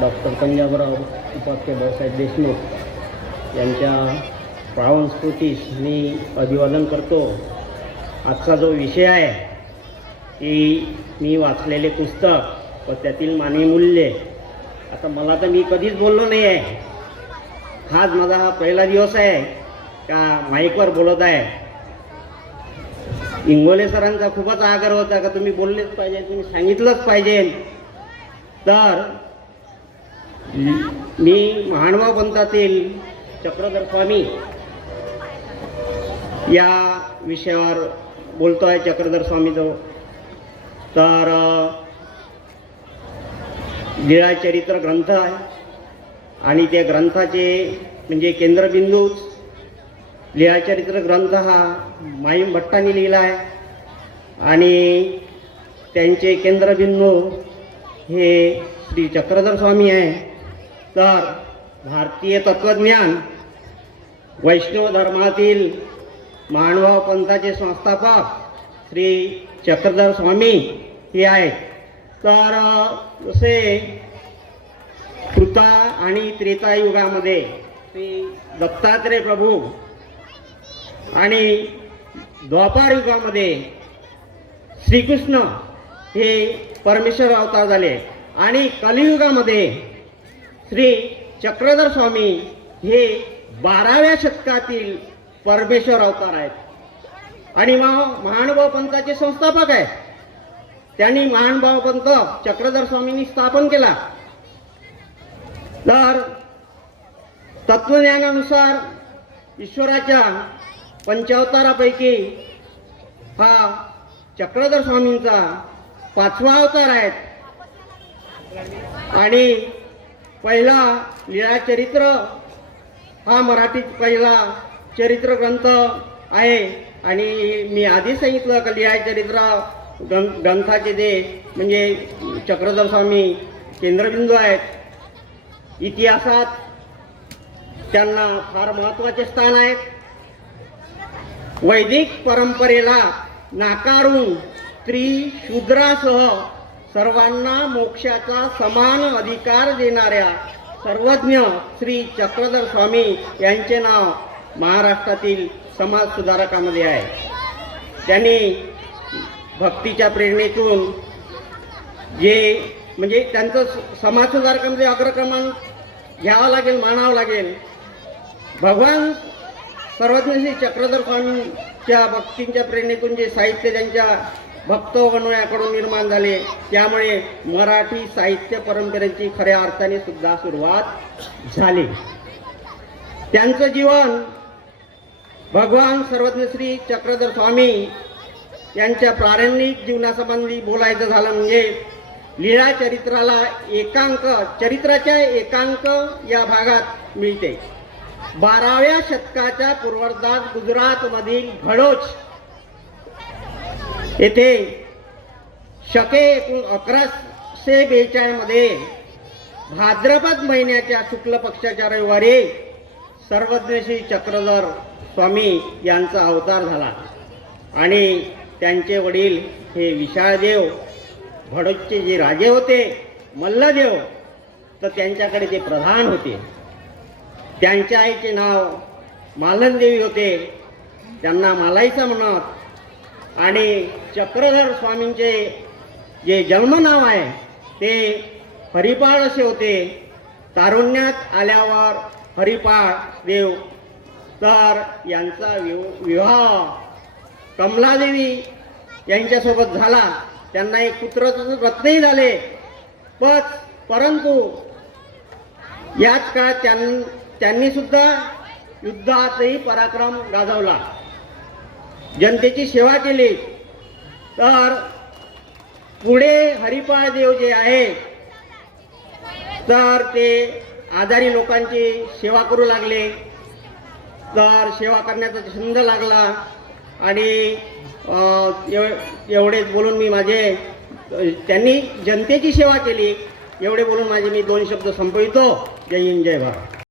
Doctor Panjabrao उपाध्याय भाऊसाहेब देशमुख यांच्या प्राणस्फूर्तीस मी अभिवादन करतो. आजचा जो विषय आहे की मी वाचलेले पुस्तक व त्यातील मानवी मूल्ये आता मला तर मी कधीच बोललो नाही आहे हाच माझा हा पहिला दिवस आहे का माईकवर बोलत आहे. इंगोले सरांचा खूपच आग्रह होता का तुम्ही बोललेच पाहिजे तुम्ही सांगितलंच पाहिजे. तर मी महाणवा पंथातील चक्रधर स्वामी या विषयावर बोलतो आहे चक्रधर स्वामीजवळ तर लीळा चरित्र ग्रंथ आहे. आणि त्या ग्रंथाचे म्हणजे केंद्रबिंदूच लिळाचरित्र ग्रंथ हा माईम भट्टांनी लिहिला आहे. आणि त्यांचे केंद्रबिंदू हे श्री चक्रधर स्वामी आहे. तर भारतीय तत्त्वज्ञान वैष्णव धर्मातील मानव पंथाचे संस्थापक श्री चक्रधर स्वामी हे आहेत. तर जसे कृता आणि त्रेता युगामध्ये श्री दत्तात्रय प्रभू आणि द्वापार युगामध्ये श्रीकृष्ण हे परमेश्वर अवतार झाले. आणि कलियुगामध्ये श्री चक्रधर स्वामी हे बाराव्या शतकातील परमेश्वर अवतार आहेत. आणि महा- महानुभाव पंथाचे संस्थापक आहेत. त्यांनी महानुभाव पंथ चक्रधर स्वामींनी स्थापन केला. तर तत्वज्ञानानुसार ईश्वराच्या पंचावतारापैकी हा चक्रधर स्वामींचा पाचवा अवतार आहे आणि पहिला लीळा चरित्र हा मराठीत पहिला चरित्र ग्रंथ आहे. आणि मी आधी सांगितलं का लिहाय चरित्र ग्रं ग्रंथाचे ते म्हणजे चक्रधर स्वामी केंद्रबिंदू आहेत. इतिहासात त्यांना फार महत्त्वाचे स्थान आहेत. वैदिक परंपरेला नाकारून स्त्री शूद्रासह सर्वांना मोक्षाचा समान अधिकार देणाऱ्या सर्वज्ञ श्री चक्रधर स्वामी यांचे नाव महाराष्ट्रातील समाज सुधारकामध्ये आहे. त्यांनी भक्तीच्या प्रेरणेतून जे म्हणजे त्यांचं समाज सुधारकामध्ये अग्रक्रमांक घ्यावं लागेल मानावं लागेल. भगवान सर्वज्ञ श्री चक्रधर स्वामींच्या भक्तींच्या प्रेरणेतून जे साहित्य त्यांच्या भक्त निर्माण झाले. त्यामुळे मराठी साहित्य परंपरेची खऱ्या अर्थाने सुद्धा सुरुवात झाली. त्यांचं जीवन भगवान सर्वज्ञ श्री चक्रधर स्वामी यांच्या प्रारंभिक जीवनासंबंधी बोलायचं झालं म्हणजे लीळा चरित्राला एकांक चरित्राच्या एकांक या भागात मिळते. बाराव्या शतकाच्या पूर्वार्धात गुजरातमधील भडोच येथे शके एकूण अकराशे बेचाळमध्ये भाद्रपद महिन्याच्या शुक्ल पक्षाच्या रविवारी सर्वज्ञ चक्रधर स्वामी यांचा अवतार झाला. आणि त्यांचे वडील हे विशाळदेव भडोदचे जे राजे होते मल्लदेव तर त्यांच्याकडे ते प्रधान होते. त्यांच्या आईचे नाव मालनदेवी होते. त्यांना मालाईचा म्हणत आणि चक्रधर स्वामींचे जे जन्मनाव आहे ते हरिपाळ असे होते. तारुण्यात आल्यावर हरिपाळ देव तर यांचा विव- विवाह कमलादेवी यांच्यासोबत झाला. त्यांना एक पुत्र रत्नही झाले. पण परंतु याच काळात त्यां त्यांनीसुद्धा युद्धातही पराक्रम गाजवला. जनतेची सेवा केली तर पुढे हरिपाळ देव जे आहे तर ते आजारी लोकांची सेवा करू लागले. तर सेवा करण्याचा छंद लागला आणि एवढेच बोलून मी माझे त्यांनी जनतेची सेवा केली. एवढे बोलून माझे मी दोन शब्द संपवितो. जय हिंद जय भारत.